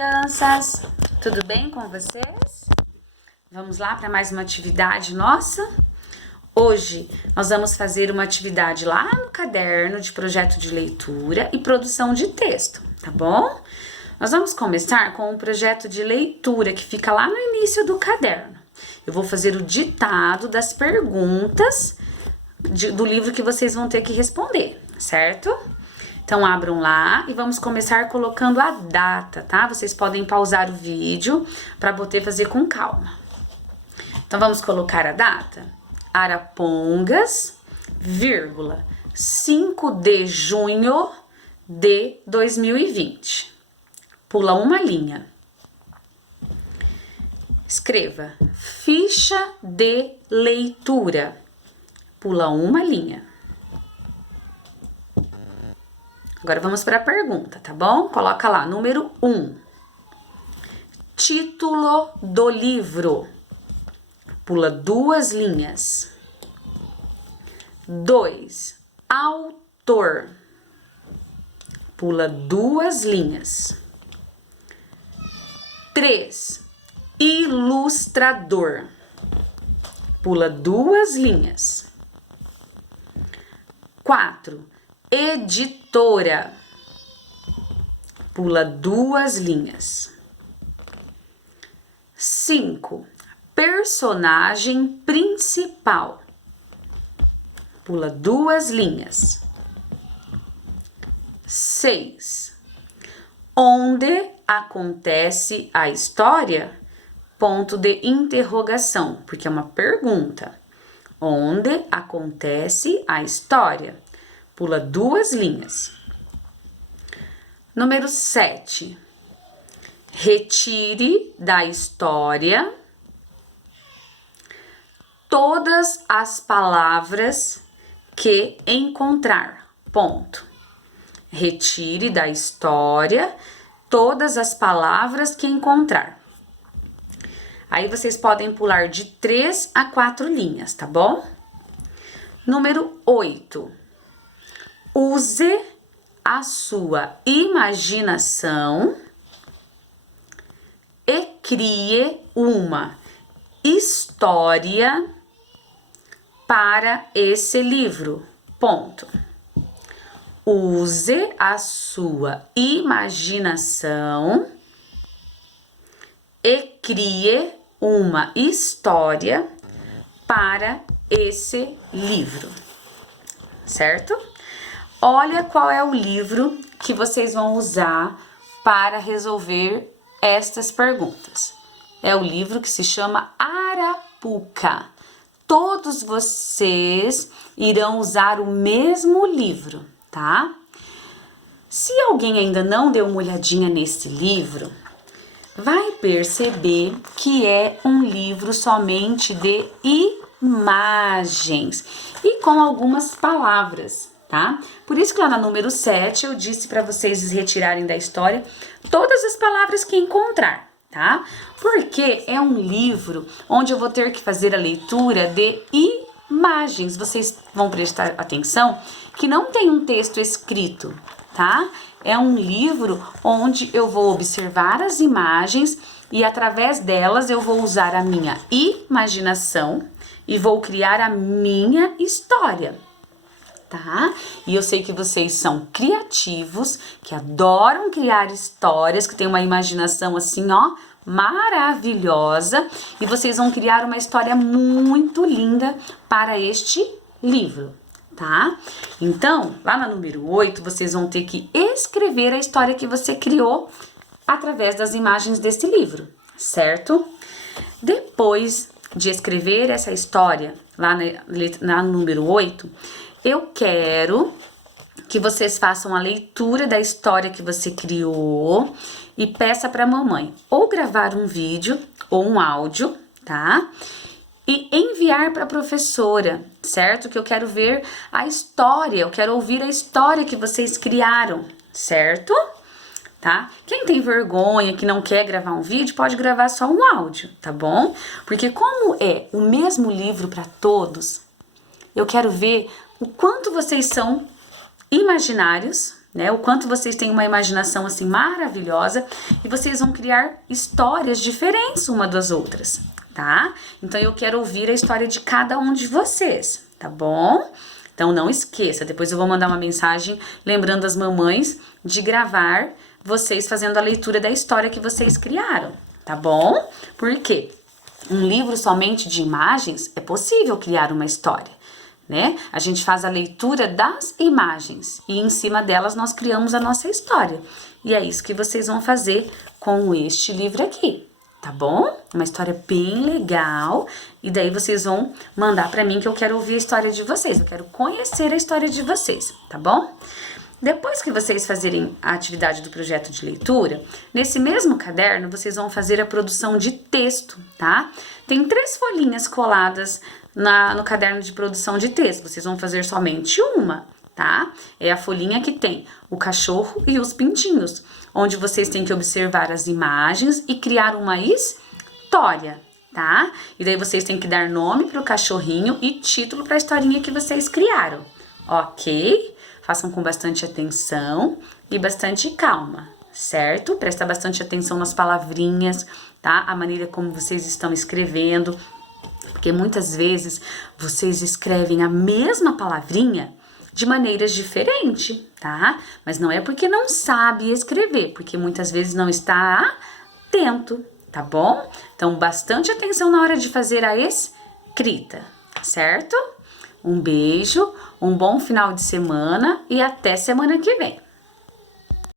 crianças! Tudo bem com vocês? Vamos lá para mais uma atividade nossa? Hoje nós vamos fazer uma atividade lá no caderno de projeto de leitura e produção de texto, tá bom? Nós vamos começar com um projeto de leitura que fica lá no início do caderno. Eu vou fazer o ditado das perguntas do livro que vocês vão ter que responder, certo? Então, abram lá e vamos começar colocando a data, tá? Vocês podem pausar o vídeo para poder fazer com calma. Então, vamos colocar a data. Arapongas, vírgula, 5 de junho de 2020. Pula uma linha. Escreva ficha de leitura. Pula uma linha. Agora vamos para a pergunta, tá bom? Coloca lá, número 1. Título do livro. Pula 2 linhas. 2. Autor. Pula 2 linhas. 3. Ilustrador. Pula 2 linhas. 4. Editora. Pula 2 linhas. 5. Personagem principal. Pula 2 linhas. 6. Onde acontece a história? Ponto de interrogação, porque é uma pergunta. Onde acontece a história? Pula 2 linhas. Número 7. Retire da história todas as palavras que encontrar. Ponto. Retire da história todas as palavras que encontrar. Aí vocês podem pular de 3 a 4 linhas, tá bom? Número 8. Use a sua imaginação e crie uma história para esse livro. Ponto. Use a sua imaginação e crie uma história para esse livro. Certo? Olha qual é o livro que vocês vão usar para resolver estas perguntas. É o livro que se chama Arapuca. Todos vocês irão usar o mesmo livro, tá? Se alguém ainda não deu uma olhadinha nesse livro, vai perceber que é um livro somente de imagens e com algumas palavras, tá? Por isso que lá na número 7 eu disse para vocês retirarem da história todas as palavras que encontrar, tá? Porque é um livro onde eu vou ter que fazer a leitura de imagens. Vocês vão prestar atenção que não tem um texto escrito, tá? É um livro onde eu vou observar as imagens e através delas eu vou usar a minha imaginação e vou criar a minha história, tá? E eu sei que vocês são criativos, que adoram criar histórias, que têm uma imaginação assim, ó, maravilhosa, e vocês vão criar uma história muito linda para este livro, tá? Então, lá na número 8, vocês vão ter que escrever a história que você criou através das imagens desse livro, certo? Depois de escrever essa história, lá na número 8, eu quero que vocês façam a leitura da história que você criou e peça para a mamãe ou gravar um vídeo ou um áudio, tá? E enviar para a professora, certo? Que eu quero ver a história, eu quero ouvir a história que vocês criaram, certo? Tá? Quem tem vergonha, que não quer gravar um vídeo, pode gravar só um áudio, tá bom? Porque como é o mesmo livro para todos, eu quero ver o quanto vocês são imaginários né? O quanto vocês têm uma imaginação assim maravilhosa e vocês vão criar histórias diferentes uma das outras, tá? Então eu quero ouvir a história de cada um de vocês, tá bom? Então não esqueça, depois eu vou mandar uma mensagem lembrando as mamães de gravar vocês fazendo a leitura da história que vocês criaram, tá bom? Por quê? Um livro somente de imagens é possível criar uma história, né? A gente faz a leitura das imagens e em cima delas nós criamos a nossa história. E é isso que vocês vão fazer com este livro aqui, tá bom? Uma história bem legal. E daí vocês vão mandar pra mim que eu quero ouvir a história de vocês. Eu quero conhecer a história de vocês, tá bom? Depois que vocês fazerem a atividade do projeto de leitura, nesse mesmo caderno vocês vão fazer a produção de texto, tá? Tem 3 folhinhas coladas no caderno de produção de texto. Vocês vão fazer somente uma, tá? É a folhinha que tem o cachorro e os pintinhos, onde vocês têm que observar as imagens e criar uma história, tá? E daí vocês têm que dar nome para o cachorrinho e título para a historinha que vocês criaram, ok? Façam com bastante atenção e bastante calma, certo? Presta bastante atenção nas palavrinhas, tá? A maneira como vocês estão escrevendo, porque muitas vezes vocês escrevem a mesma palavrinha de maneiras diferentes, tá? Mas não é porque não sabe escrever, porque muitas vezes não está atento, tá bom? Então, bastante atenção na hora de fazer a escrita, certo? Um beijo, um bom final de semana e até semana que vem.